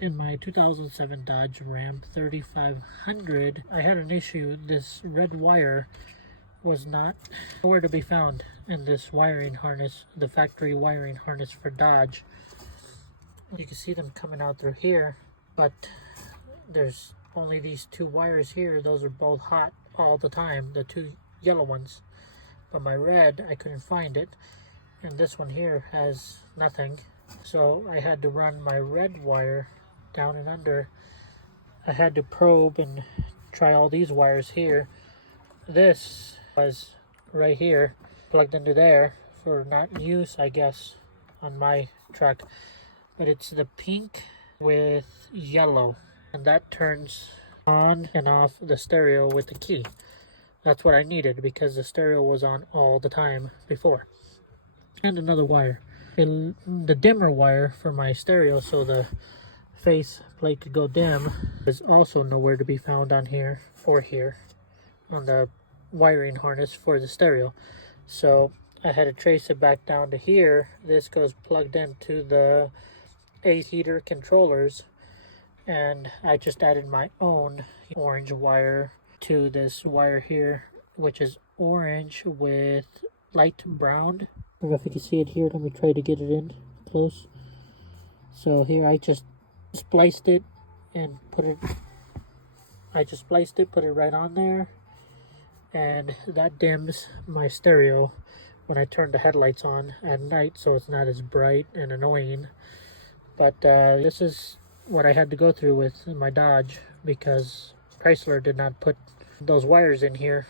In my 2007 Dodge Ram 3500, I had an issue. This red wire was not nowhere to be found in this wiring harness, the factory wiring harness for Dodge. You can see them coming out through here, but there's only these two wires here. Those are both hot all the time, the two yellow ones. But my red, I couldn't find it. And this one here has nothing. So I had to run my red wire down and under. I had to probe and try all these wires here. This was right here, plugged into there for not use, I guess, on my truck. But it's the pink with yellow, and that turns on and off the stereo with the key. That's what I needed because the stereo was on all the time before. And another wire, the dimmer wire for my stereo, so the face plate could go dim, is also nowhere to be found on here or here on the wiring harness for the stereo. So I had to trace it back down to here. This goes plugged into the AC heater controllers, and I just added my own orange wire to this wire here, which is orange with light brown. I don't know if you can see it here. Let me try to get it in close. So here I just spliced it and put it right on there, and that dims my stereo when I turn the headlights on at night, so it's not as bright and annoying. But this is what I had to go through with my Dodge because Chrysler did not put those wires in here,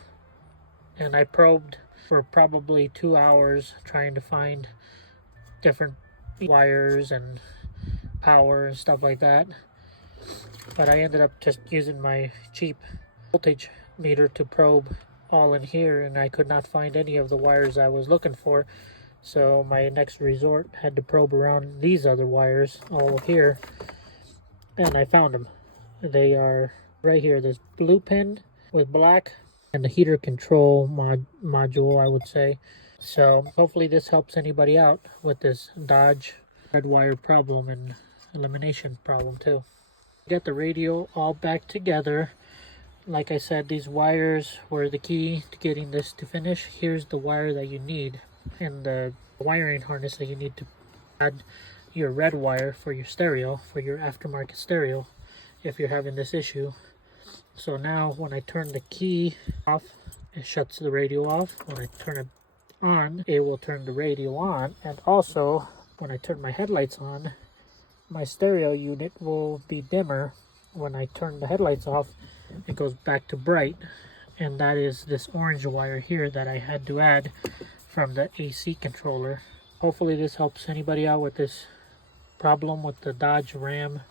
and I probed for probably 2 hours trying to find different wires and power and stuff like that. But I ended up just using my cheap voltage meter to probe all in here, and I could not find any of the wires I was looking for. So my next resort had to probe around these other wires all here, and I found them. They are right here, this blue pin with black, and the heater control module, I would say. So hopefully this helps anybody out with this Dodge red wire problem and elimination problem too. Get the radio all back together. Like I said, these wires were the key to getting this to finish. Here's the wire that you need, and the wiring harness that you need to add your red wire for your stereo, for your aftermarket stereo, if you're having this issue. So now when I turn the key off, it shuts the radio off. When I turn it on, it will turn the radio on. And also, when I turn my headlights on, my stereo unit will be dimmer. When I turn the headlights off, it goes back to bright. And that is this orange wire here that I had to add from the AC controller. Hopefully this helps anybody out with this problem with the Dodge Ram